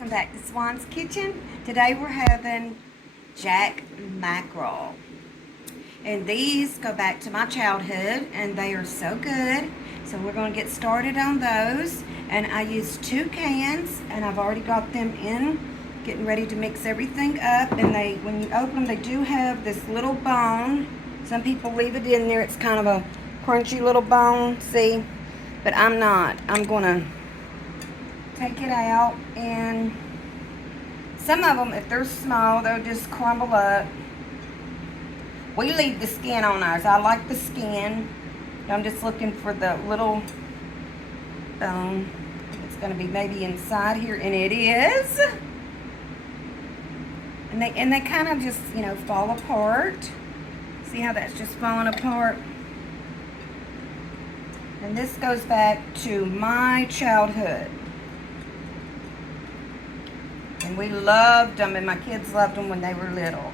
Welcome back to Swan's Kitchen. Today we're having jack mackerel. And these go back to my childhood and they are so good. So we're going to get started on those. And I used 2 cans and I've already got them in, getting ready to mix everything up. And when you open them, they do have this little bone. Some people leave it in there. It's kind of a crunchy little bone, see? But I'm not. I'm going to take it out, and some of them, if they're small, they'll just crumble up. We leave the skin on ours. I like the skin. I'm just looking for the little bone. It's going to be maybe inside here, and it is. And they kind of just, fall apart. See how that's just falling apart? And this goes back to my childhood. And we loved them, and my kids loved them when they were little.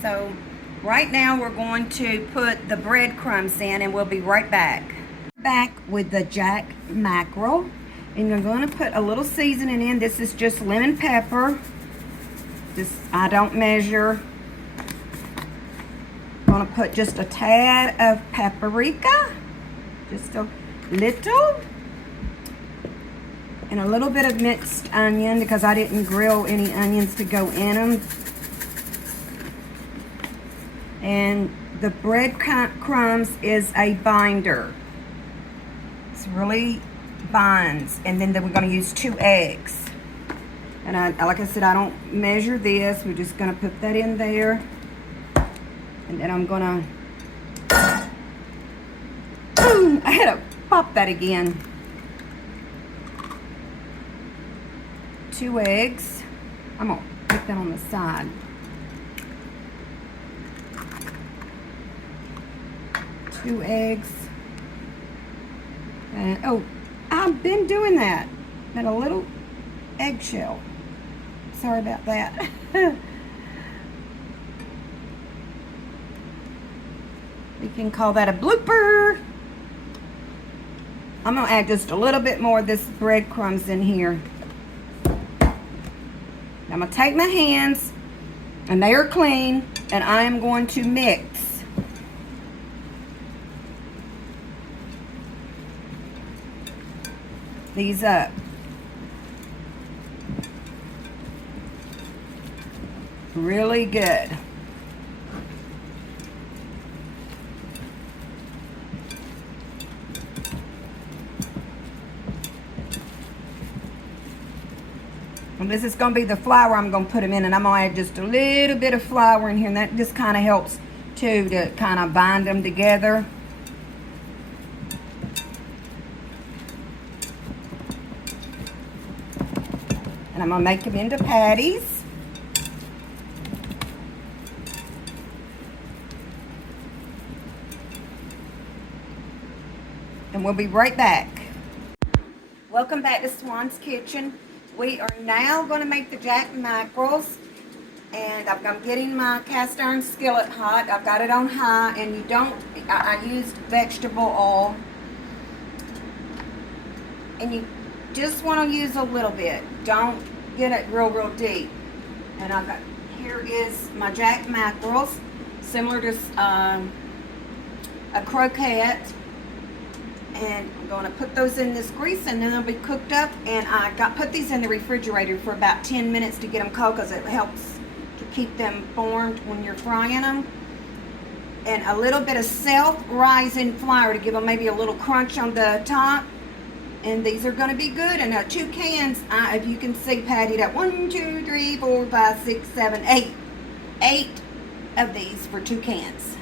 So right now we're going to put the breadcrumbs in, and we'll be right back. Back with the jack mackerel, and you're going to put a little seasoning in. This is just lemon pepper. I don't measure. I'm going to put just a tad of paprika, just a little. And a little bit of minced onion because I didn't grill any onions to go in them. And the breadcrumbs is a binder. It's really binds. And then we're going to use 2 eggs. And like I said, I don't measure this. We're just going to put that in there. And then I'm going to... Boom! I had to pop that again. 2 eggs. I'm going to put that on the side. 2 eggs. And, oh, I've been doing that. And a little eggshell. Sorry about that. We can call that a blooper. I'm going to add just a little bit more of this breadcrumbs in here. I'm going to take my hands, and they are clean, and I am going to mix. These up. Really good. And this is going to be the flour I'm going to put them in, and I'm going to add just a little bit of flour in here, and that just kind of helps too to kind of bind them together. And I'm going to make them into patties. And we'll be right back. Welcome back to Swan's Kitchen. We are now going to make the jack mackerels, and I'm getting my cast iron skillet hot. I've got it on high, and I used vegetable oil, and you just want to use a little bit. Don't get it real deep. And here is my jack mackerels, similar to a croquette. And I'm going to put those in this grease, and then they'll be cooked up. And I put these in the refrigerator for about 10 minutes to get them cold, because it helps to keep them formed when you're frying them. And a little bit of self-rising flour to give them maybe a little crunch on the top. And these are going to be good. And 2 cans, if you can see, Patty, that 1, 2, 3, 4, 5, 6, 7, 8. 8 of these for 2 cans.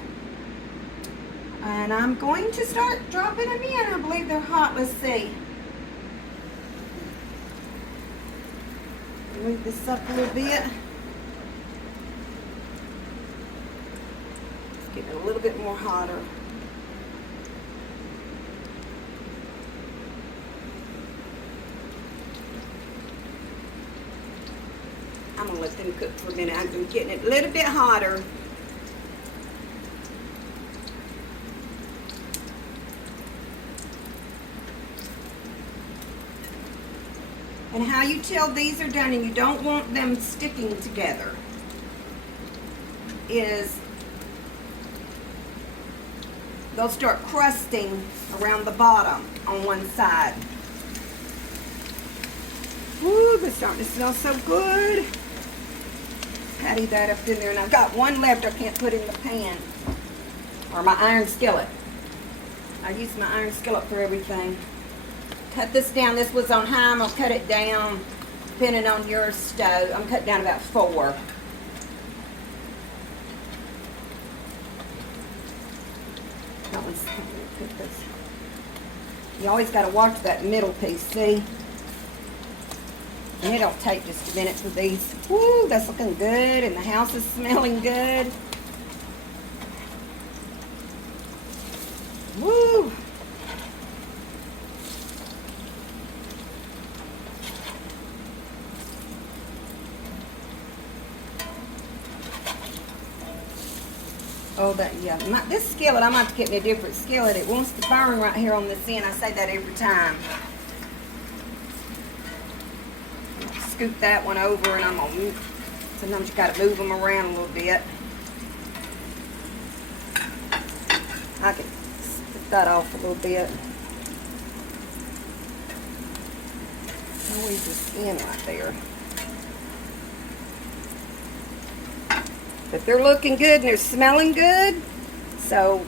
And I'm going to start dropping them in. I believe they're hot. Let's see. Move this up a little bit. It's getting a little bit more hotter. I'm going to let them cook for a minute. I'm getting it a little bit hotter. And how you tell these are done and you don't want them sticking together is they'll start crusting around the bottom on one side. Ooh, they're starting to smell so good. Patty that up in there, and I've got one left I can't put in the pan, or my iron skillet. I use my iron skillet for everything. Cut this down. This was on high. I'm gonna cut it down depending on your stove. I'm cutting down about 4. That one's, put this. You always got to watch that middle piece, see? And it'll take just a minute for these. Woo, that's looking good, and the house is smelling good. Woo! Oh, that, yeah. This skillet, I might have to get me a different skillet. It wants to burn right here on this end. I say that every time. Scoop that one over, and I'm going to, sometimes you got to move them around a little bit. I can split that off a little bit. Always the skin right there. But they're looking good and they're smelling good. So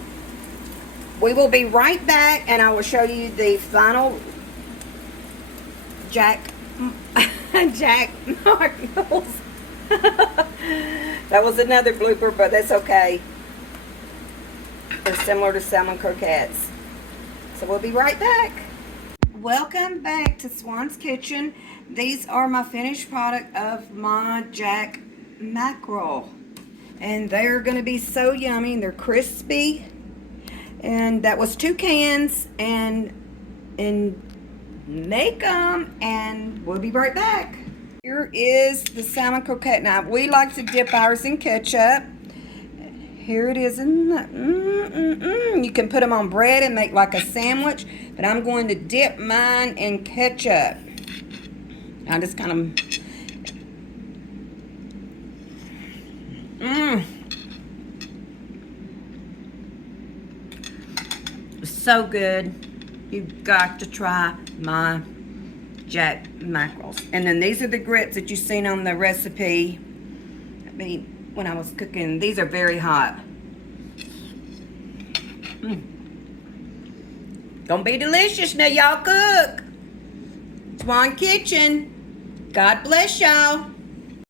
we will be right back, and I will show you the final Jack Mackerels. That was another blooper, but that's okay. They're similar to salmon croquettes. So we'll be right back. Welcome back to Swan's Kitchen. These are my finished product of my Jack Mackerel. And they're going to be so yummy, and they're crispy. And that was 2 cans, and make them, and we'll be right back. Here is the salmon croquette. Now, we like to dip ours in ketchup. Here it is in the, you can put them on bread and make like a sandwich, but I'm going to dip mine in ketchup. I just kind of, so good. You've got to try my Jack Mackerels. And then these are the grits that you've seen on the recipe. I mean, when I was cooking, these are very hot. Gonna be delicious. Now y'all cook. Swan Kitchen. God bless y'all.